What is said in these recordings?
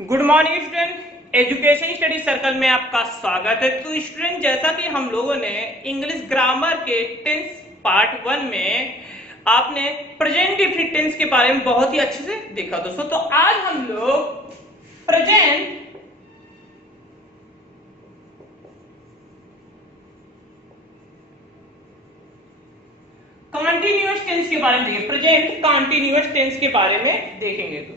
Good morning student, education study circle में आपका स्वागत है। तो स्टूडेंट, जैसा कि हम लोगों ने इंग्लिश ग्रामर के टेंस पार्ट 1 में आपने प्रेजेंट डिफिनिट टेंस के बारे में बहुत ही अच्छे से देखा दोस्तों। तो आज हम लोग प्रेजेंट कॉन्टिन्यूअस टेंस के बारे में देखेंगे, प्रेजेंट कॉन्टिन्यूअस टेंस के बारे में देखेंगे।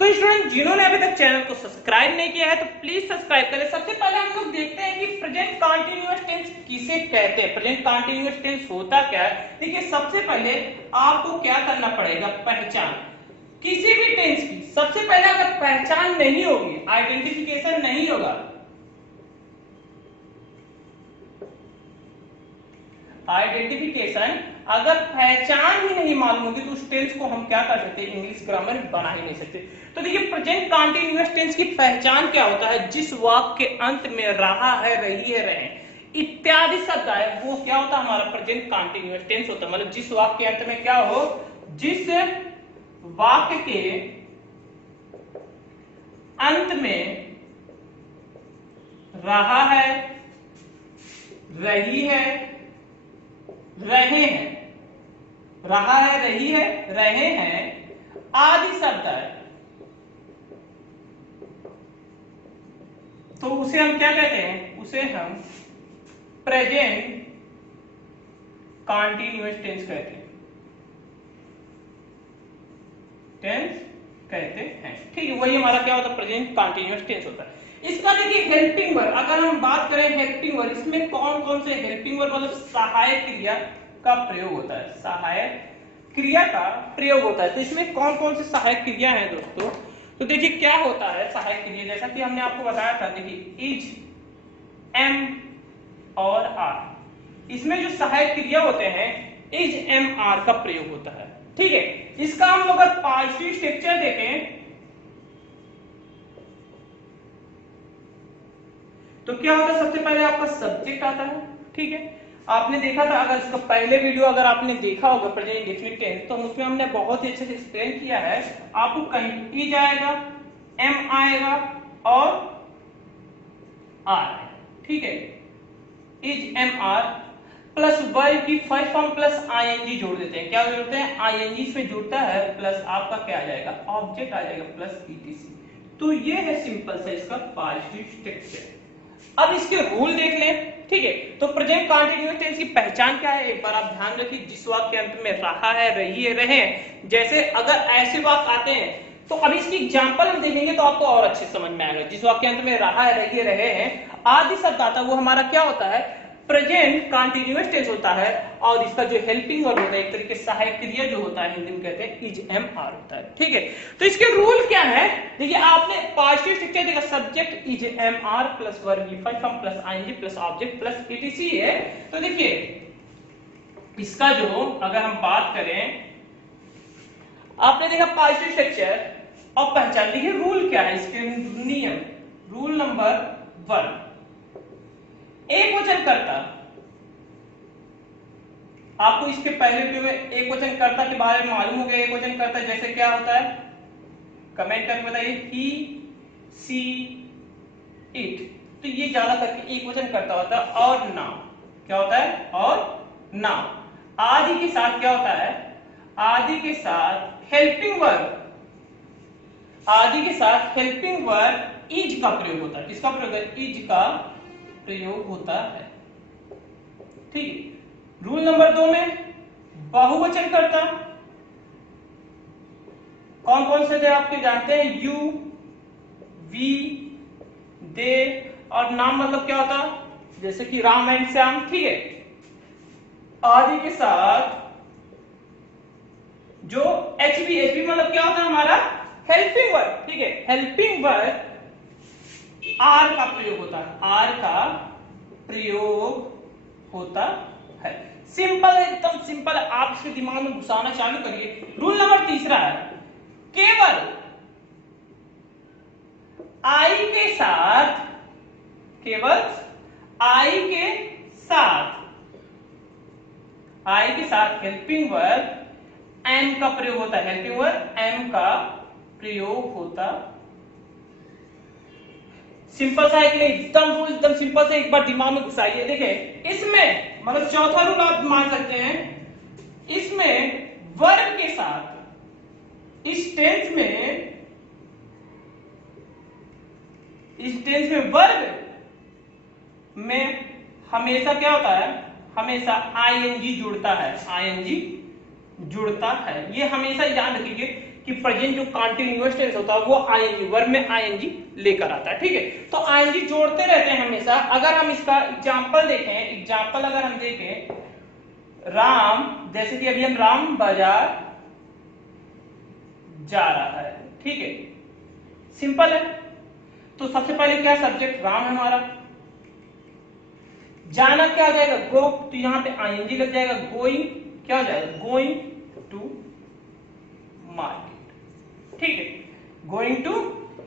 तो स्टूडेंट, जिन्होंने अभी तक चैनल को सब्सक्राइब नहीं किया है तो प्लीज सब्सक्राइब करें। सबसे पहले हम लोग देखते हैं कि प्रेजेंट कॉन्टिन्यूअस टेंस किसे कहते हैं, प्रेजेंट कॉन्टिन्यूअस टेंस होता क्या है। देखिए, सबसे पहले आपको क्या करना पड़ेगा, पहचान किसी भी टेंस की। सबसे पहले अगर पहचान नहीं होगी, आइडेंटिफिकेशन नहीं होगा, आइडेंटिफिकेशन अगर पहचान ही नहीं मालूम होगी तो उस टेंस को हम क्या कर सकते हैं, इंग्लिश ग्रामर बना ही नहीं सकते। तो देखिए, प्रेजेंट कॉन्टिन्यूअस टेंस की पहचान क्या होता है, जिस वाक्य के अंत में रहा है, रही है, रहे इत्यादि शब्द आए वो क्या होता है, हमारा प्रेजेंट कॉन्टिन्यूअस टेंस होता है। मतलब जिस वाक्य के अंत में क्या हो, जिस वाक्य के अंत में रहा है, रही है, रहे हैं, रहा है, रही है, रहे हैं आदि शब्द है, तो उसे हम क्या कहते हैं, उसे हम प्रेजेंट कॉन्टिन्यूअस टेंस कहते हैं, टेंस कहते हैं। ठीक है, वही हमारा क्या होता है, प्रेजेंट कॉन्टिन्यूअस टेंस होता है। इसका देखिए हेल्पिंग वर्ब, अगर हम बात करें हेल्पिंग वर्ब, इसमें कौन कौन से हेल्पिंग वर्ब मतलब सहायक क्रिया का प्रयोग होता है, सहायक क्रिया का प्रयोग होता है। तो इसमें कौन कौन से सहायक क्रिया हैं दोस्तों, तो देखिए क्या होता है सहायक क्रिया, जैसा कि हमने आपको बताया था। देखिए इज, एम और आर, इसमें जो सहायक क्रिया होते हैं इज, एम, आर का प्रयोग होता है। ठीक है, इसका हम लोग अगर पार्शियल स्ट्रक्चर देखें तो क्या होता है, सबसे पहले आपका सब्जेक्ट आता है। ठीक है, आपने देखा था, अगर इसका पहले वीडियो अगर आपने देखा होगा प्रेजेंट डेफिनिट टेंस, तो उसमें हमने बहुत ही अच्छे से एक्सप्लेन किया है। आपको कहीं इज आएगा, एम आएगा और आर। ठीक है, is, am, are plus verb की फर्स्ट फॉर्म प्लस आईएनजी जोड़ देते हैं। क्या जोड़ते हैं, आईएनजी से जुड़ता है प्लस आपका क्या आ जाएगा, ऑब्जेक्ट आ जाएगा प्लस ईटीसी। तो ये है सिंपल सा इसका पार्शियल स्ट्रक्चर। अब इसके रूल देख लें। ठीक है, तो प्रेजेंट कॉन्टिन्यूअस टेंस की पहचान क्या है, एक बार आप ध्यान रखिए, जिस वाक्य के अंत में रहा है, रही है, रहे हैं, जैसे अगर ऐसे वाक्य आते हैं तो अब इसकी एग्जांपल हम देखेंगे तो आपको और अच्छे समझ में आएगा। जिस वाक्य के अंत में रहा है, रही है, रहे हैं आदि शब्द आता है वो हमारा क्या होता है, प्रेजेंट कॉन्टिन्यूअस टेंस होता है। और इसका जो हेल्पिंग वर्ब होता है, एक तरीके से सहायक क्रिया जो होता है, हिंदी में कहते हैं इज, एम, आर होता है। ठीक है, तो इसके रूल क्या है, देखिए आपने पार्शियल स्ट्रक्चर देखा, subject is, am, are plus verb की first form plus ING plus object plus etc है। तो देखिए इसका जो अगर हम बात करें, आपने देखा पार्शियल स्ट्रक्चर और पहचान, देखिए रूल क्या है इसके नियम। रूल नंबर 1, एक वचन कर्ता, आपको इसके पहले वीडियो में एक वचन कर्ता के बारे में मालूम हो गया। एक वचन कर्ता जैसे क्या होता है, कमेंट करके बताइए, ही, सी, इट। तो ये ज्यादा करके एक वचन कर्ता होता है। और नाउ क्या होता है, और नाउ आदि के साथ क्या होता है, आदि के साथ हेल्पिंग वर्ब, आदि के साथ हेल्पिंग वर्ब इज का प्रयोग होता है। किसका प्रयोग है, इज का प्रयोग होता है। ठीक है, रूल नंबर 2 में बहुवचन कर्ता कौन कौन से थे आपके जानते हैं, यू, वी, दे और नाम मतलब क्या होता है, जैसे कि राम एंड श्याम। ठीक है, आदि के साथ जो एचबी, एचबी मतलब क्या होता है हमारा, हेल्पिंग वर्ब। ठीक है, हेल्पिंग वर्ब आर का प्रयोग होता है, आर का प्रयोग होता है। सिंपल है, एकदम सिंपल है, आप इसके दिमाग में घुसाना चालू करिए। रूल नंबर 3 है, केवल आई के साथ, केवल आई के साथ, आई के साथ हेल्पिंग वर्ब एम का प्रयोग होता है, हेल्पिंग वर्ब एम का प्रयोग होता सिंपल सा है कि नहीं? एकदम सिंपल से एक बार दिमाग में घुसाइए। देखिए इसमें मतलब चौथा रूल आप मान सकते हैं, इसमें वर्ब के साथ इस टेंस में वर्ब में हमेशा क्या होता है? हमेशा आईएनजी जुड़ता है, आईएनजी जुड़ता है। ये हमेशा याद रखिए कि प्रेजेंट जो कंटीन्यूअस टेंस होता है वो आईएनजी वर्ब में आईएनजी लेकर आता है, ठीक है? तो आईएनजी जोड़ते रहते हैं हमेशा। अगर हम इसका एग्जांपल अगर हम देखें, राम, जैसे कि अभी हम राम बाजार जा रहा है, ठीक है, सिंपल है। तो सबसे पहले क्या सब्जेक्ट राम है हमारा, जाना क्या हो जाएगा? गो, तो यहां पे आईएनजी लग जाएगा। गोइंग क्या हो जाएगा? गोइंग टू मार्केट, ठीक है, गोइंग टू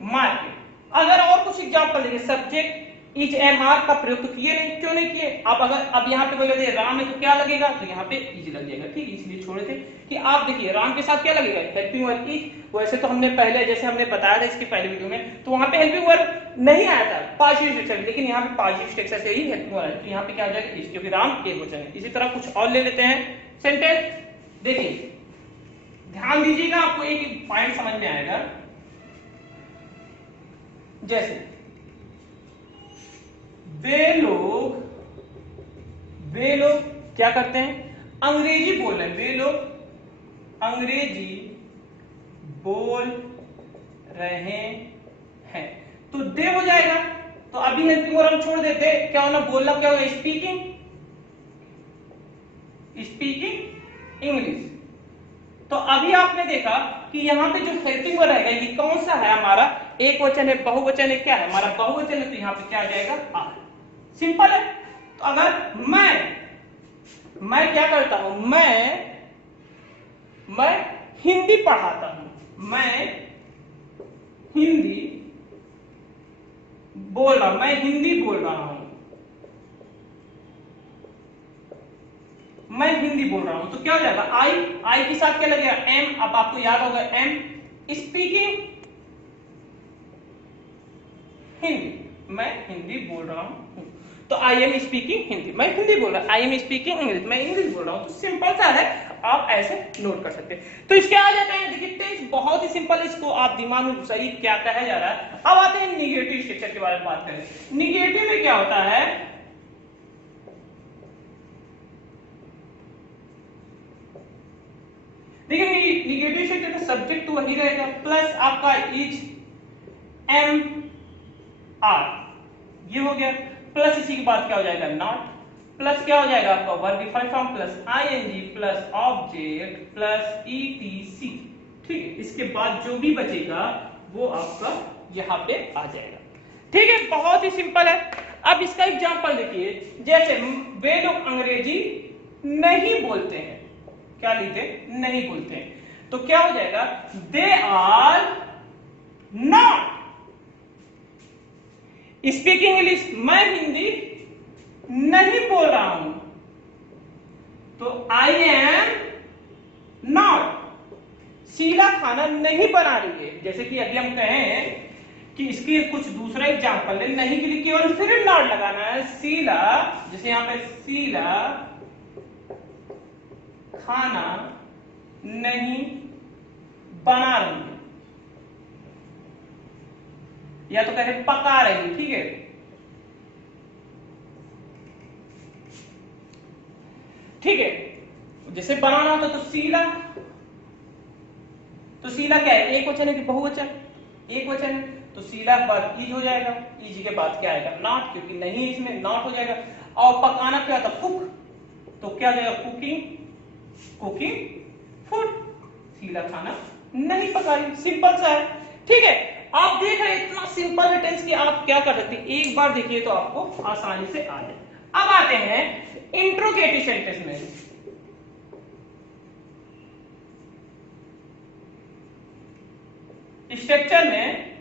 मार्केट। अगर और कुछ एग्जांपल देखिए, सब्जेक्ट इज एम आर का प्रयोग तो किए नहीं, क्यों नहीं किए? आप अगर अब यहाँ पे बोले थे राम है तो क्या लगेगा? तो यहाँ पे इज लग जाएगा, ठीक है, इसलिए छोड़े थे कि आप देखिए राम के साथ क्या लगेगा? Helping verb is. वैसे तो हमने पहले, जैसे हमने बताया था इसके पहले वीडियो में, तो वहां पे हेल्पिंग वर्ब नहीं आया था, पार्शियल स्ट्रक्चर, लेकिन यहाँ पे पार्शियल स्ट्रक्चर से ही हेल्पिंग वर्ब है, तो यहाँ पे क्या हो जाएगा? इज, क्योंकि राम एक वचन है। इसी तरह कुछ और ले लेते हैं सेंटेंस। देखिए ध्यान दीजिएगा, आपको एक पॉइंट समझ में आएगा। जैसे वे लोग क्या करते हैं? अंग्रेजी बोल रहे हैं, वे लोग अंग्रेजी बोल रहे हैं, तो दे हो जाएगा। तो अभी हेल्पिंग वर्ब हम छोड़ देते, क्या होना? बोलना क्या होगा? Speaking English. तो अभी आपने देखा कि यहाँ पे जो हेल्पिंग वर्ब रहेगा ये कौन सा है? हमारा एक वचन है, बहुवचन है, क्या है? हमारा बहुवचन है, तो यहाँ पे क्या आ जाएगा? आर। सिंपल है। तो अगर मैं क्या करता हूं? मैं हिंदी पढ़ाता हूं, मैं हिंदी बोल रहा हूं, मैं हिंदी बोल रहा हूं, मैं हिंदी बोल रहा हूं, तो क्या हो जाएगा? आई के साथ क्या लगेगा? एम। अब आपको याद होगा एम, स्पीकिंग हिंदी, मैं हिंदी बोल रहा हूं, तो आई एम स्पीकिंग हिंदी, मैं हिंदी बोल रहा हूं, आई एम स्पीकिंग इंग्लिश, मैं इंग्लिश बोल रहा हूं। तो सिंपल सा है, आप ऐसे नोट कर सकते हैं। तो इसके आ जाते हैं, देखिए टेंस बहुत ही सिंपल है, इसको आप दिमाग में घुसाइए क्या कहा जा रहा है। अब आते हैं निगेटिव स्ट्रक्चर के बारे में बात करें। निगेटिव में क्या होता है? देखिए निगेटिव स्ट्रक्चर का सब्जेक्ट तो वही रहेगा, प्लस आपका इज, एम, आर, ये हो गया। प्लस इसी के बाद क्या हो जाएगा? नॉट, प्लस क्या हो जाएगा आपका? Verb defined form, plus ING, plus object, plus ETC, ठीक है। इसके बाद जो भी बचेगा वो आपका यहाँ पे आ जाएगा, ठीक है। बहुत ही सिंपल है। अब इसका एग्जांपल देखिए, जैसे वे लोग अंग्रेजी नहीं बोलते हैं, क्या लिखते? नहीं बोलते हैं, तो क्या हो जाएगा? They are not speaking English, मैं हिंदी नहीं बोल रहा हूं, तो आई एम नॉट शीला खाना नहीं बना रही है। जैसे कि अभी हम कहें कि इसके कुछ दूसरा एग्जांपल है, नहीं के लिए केवल सिर्फ नॉट लगाना है। शीला, जैसे यहां पे शीला खाना नहीं बना रही है, या तो कहे पका रही, ठीक है। ठीक है, जैसे बनाना होता तो शीला, तो शीला क्या है? एक वचन है कि बहुवचन? एक वचन है, तो शीला के बाद इज हो जाएगा, इज के बाद क्या आएगा? नॉट, क्योंकि नहीं इसमें नॉट हो जाएगा। और पकाना क्या था? कुक, तो क्या हो जाएगा? कुकिंग फूड, शीला खाना नहीं पका रही। सिंपल सा है, ठीक है। आप देख रहे हैं इतना सिंपल है टेंस कि आप क्या कर सकते हैं, एक बार देखिए तो आपको आसानी से आ जाए। अब आते हैं इंट्रोगेटिव सेंटेंस में। स्ट्रक्चर में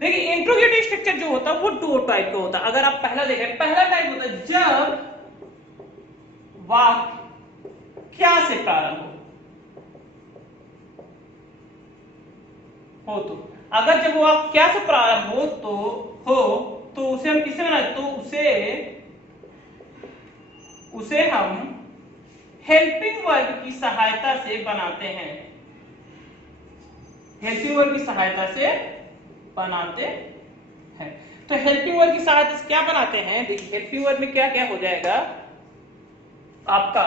देखिए इंट्रोगेटिव स्ट्रक्चर जो होता है वो दो टाइप का होता है। अगर आप पहला देखें, पहला टाइप होता है जब वाक्य क्या से प्रारंभ हो, हो तो, अगर जब वो आप क्या से प्रारंभ हो तो उसे हम किससे बनाते, तो उसे हम हेल्पिंग वर्ब की सहायता से बनाते हैं, हेल्पिंग वर्ब की सहायता से बनाते हैं। तो हेल्पिंग वर्ब की सहायता से क्या बनाते हैं, देखिए हेल्पिंग वर्ब में क्या क्या हो जाएगा आपका,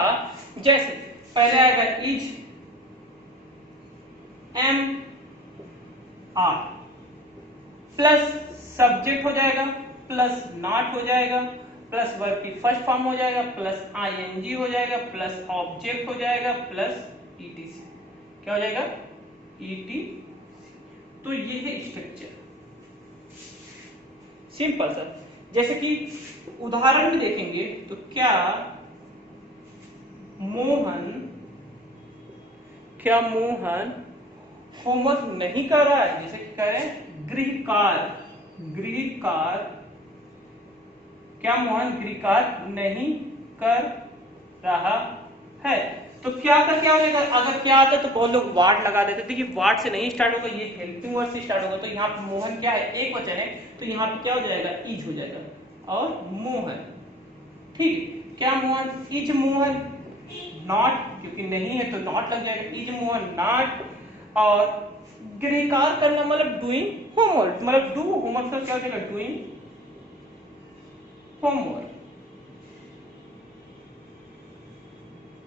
जैसे पहले आएगा is am are plus subject हो जाएगा प्लस नॉट हो जाएगा प्लस वर्ब की फर्स्ट फॉर्म हो जाएगा प्लस आईएनजी हो जाएगा प्लस ऑब्जेक्ट हो जाएगा प्लस ईटीसी, क्या हो जाएगा ईटी। तो ये है स्ट्रक्चर, सिंपल सर। जैसे कि उदाहरण में देखेंगे तो क्या मोहन होमवर्क नहीं कर रहा है, जैसे कि कह रहे हैं गृह कार्य, क्या मोहन गृह कार्य नहीं कर रहा है, तो क्या हो जाएगा, अगर क्या आता है तो बहुत लोग वाट लगा देते, देखिए वाट से नहीं स्टार्ट होगा, ये हेल्पिंग वर्ड से स्टार्ट होगा, तो यहाँ पे मोहन क्या है, एक वचन है, तो यहाँ पे क्या हो जाएगा, इज हो जाएगा और मोहन, ठीक। क्या मोहन, इज मोहन नॉट, क्योंकि नहीं है तो नॉट लग जाएगा, इज मोहन नॉट, और गृह कार्य करना मतलब डूइंग होमवर्क, मतलब डू होमवर्क का क्या हो जाएगा, डूइंग होमवर्क,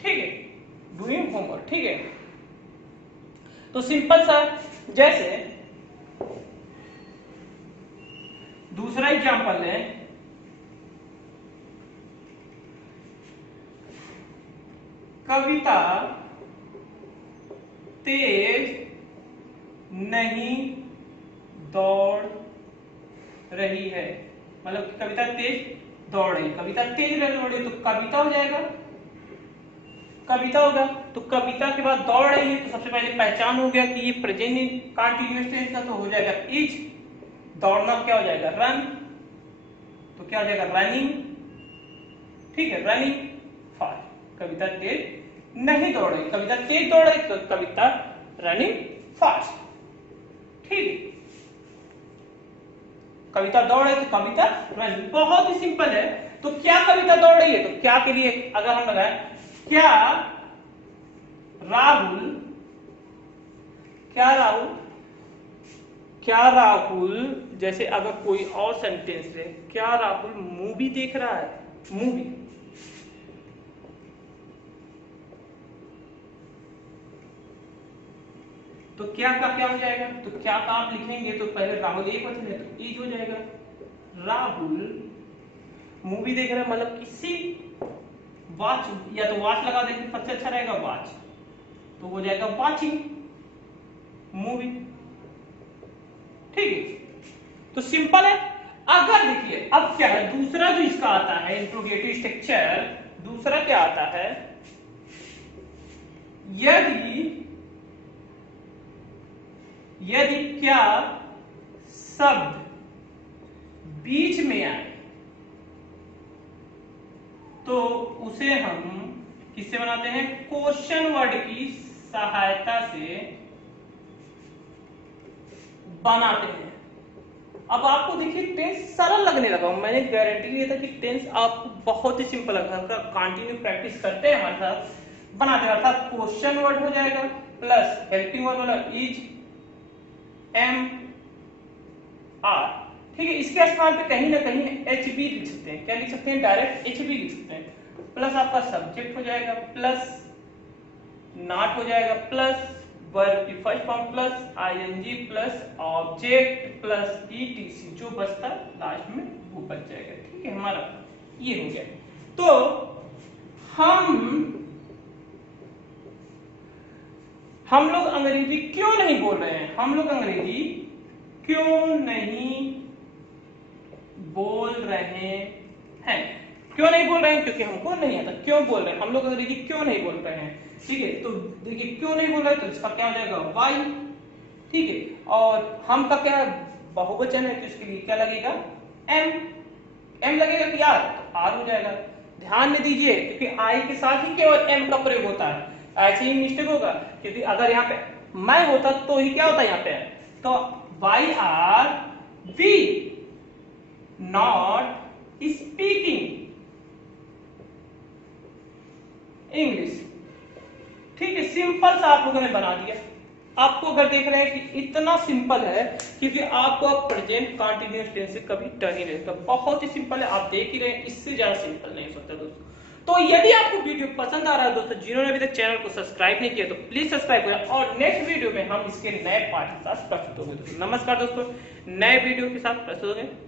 ठीक है, डूइंग होमवर्क, ठीक है। तो सिंपल सा, जैसे दूसरा एग्जांपल है, कविता तेज नहीं दौड़ रही है, मतलब कविता तेज दौड़ रही, कविता तेज दौड़ रही, तो कविता हो जाएगा, कविता होगा, तो कविता के बाद दौड़ रही है, तो सबसे पहले पहचान हो गया कि ये प्रेजेंट कंटीन्यूअस टेंस का, तो हो जाएगा इज, दौड़ना क्या हो जाएगा रन, तो क्या हो जाएगा रनिंग, ठीक है, रनिंग फास्ट, कविता तेज नहीं दौड़ रही, कविता तेज दौड़ रही, तो कविता रनिंग फास्ट, ठीक है, कविता दौड़ रही तो कविता रनिंग, बहुत ही सिंपल है। तो क्या कविता दौड़ रही है, तो क्या के लिए अगर हम लगाए, क्या राहुल, जैसे अगर कोई और सेंटेंस है, क्या राहुल मूवी देख रहा है, मूवी, तो क्या का क्या हो जाएगा, तो क्या का आप लिखेंगे तो पहले राहुल एक वचन है तो इज हो जाएगा, राहुल मूवी देख रहा है, मतलब किसी वॉच, या तो वॉच लगा देंगे सबसे अच्छा रहेगा वॉच, तो हो जाएगा वॉचिंग मूवी, ठीक है। तो सिंपल है। अगर देखिए अब क्या है, दूसरा जो इसका आता है इंट्रोगेटिव स्ट्रक्चर, दूसरा क्या आता है, यदि क्या शब्द बीच में आए तो उसे हम किससे बनाते हैं, क्वेश्चन वर्ड की सहायता से बनाते हैं। अब आपको देखिए टेंस सरल लगने लगा, मैंने गारंटी लिया था कि टेंस आपको बहुत ही सिंपल लगता है, कंटिन्यू प्रैक्टिस करते हैं हमारे साथ बनाते हैं, अर्थात क्वेश्चन वर्ड हो जाएगा प्लस हेल्पिंग वर्ड वाला इज एम आर, ठीक है। इसके स्थान पे कहीं ना कहीं एच बी लिख सकते हैं, क्या लिख सकते हैं, डायरेक्ट एच बी लिख सकते हैं, प्लस आपका सब्जेक्ट हो जाएगा प्लस नॉट हो जाएगा प्लस वर्ब की first form plus ING plus object plus ETC, जो बचता लास्ट में वो बच जाएगा, ठीक है, हमारा ये हो गया। तो हम लोग अंग्रेजी क्यों नहीं बोल रहे हैं, हम लोग अंग्रेजी क्यों नहीं बोल रहे हैं, क्यों नहीं बोल रहे हैं, क्योंकि हमको नहीं आता, क्यों बोल रहे हैं हम लोग अंग्रेजी क्यों नहीं बोल रहे हैं, ठीक है। तो देखिए क्यों नहीं बोल रहे हैं, तो इसका क्या हो जाएगा वाई, ठीक है, और हम का क्या बहुवचन है तो इसके लिए क्या लगेगा एम लगेगा कि आर, तो आर हो जाएगा। ध्यान में दीजिए क्योंकि आई के साथ ही केवल एम का प्रयोग होता है, ऐसे ही मिस्टेक होगा, क्योंकि अगर यहाँ पे मैं होता तो ही क्या होता है यहाँ पे, तो why are we not speaking English. ठीक है, सिंपल सा आप लोगों ने बना दिया। आपको अगर देख रहे हैं कि इतना सिंपल है, क्योंकि आपको अब प्रेजेंट कंटीन्यूअस टेंस से कभी टर्न ही रहता, बहुत ही सिंपल है। आप देख ही रहे हैं, इससे ज्यादा सिंपल नहीं हो सकता दोस्तों। तो यदि आपको वीडियो पसंद आ रहा है दोस्तों, जिन्होंने अभी तक चैनल को सब्सक्राइब नहीं किया तो प्लीज सब्सक्राइब करें, और नेक्स्ट वीडियो में हम इसके नए पार्ट के साथ प्रस्तुत होंगे। नमस्कार दोस्तों, नए वीडियो के साथ प्रस्तुत होंगे।